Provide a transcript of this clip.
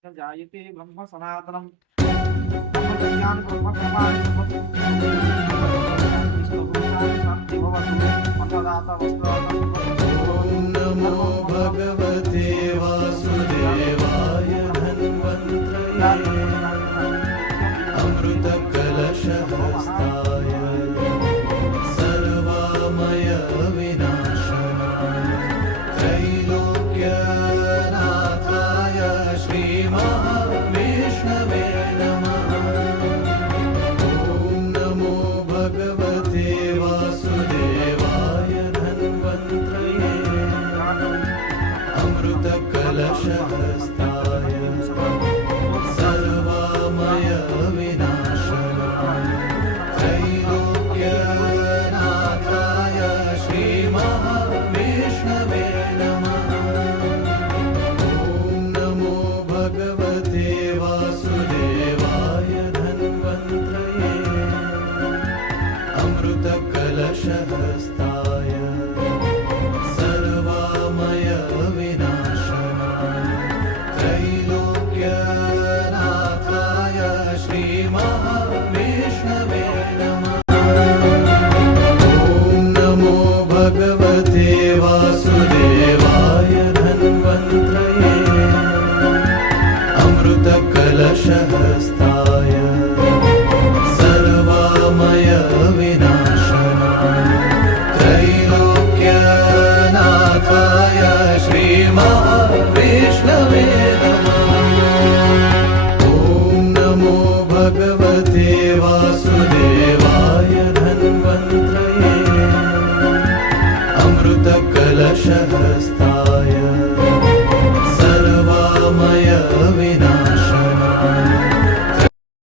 जायते ब्रह्म सनातनम ब्रह्मज्ञान ब्रह्म प्रमाण शांति भवतु अन्नदाता ॐ नमो भगवते वासुदेवाय धन्वन्त्रये अमृतकलशहस्ताय सर्वामय विनाशनाय त्रैलोक्यनाथाय श्रीमहाविष्णवे नमः। ॐ नमो भगवते वासुदेवाय धन्वन्त्रये अमृतकलशहस्ताय सर्वामय विनाशनाय त्रैलोक्यनाथाय श्रीमहाविष्णवे नमः। ॐ नमो भगवते वासुदेवाय धन्वन्त्रये अमृतकलशहस्ताय सर्वामय विनाशनाय त्रैलोक्यनाथाय श्रीमहाविष्णवे नमः। ॐ नमो भगवते वासुदेवाय धन्वन्त्रये अमृतकलशः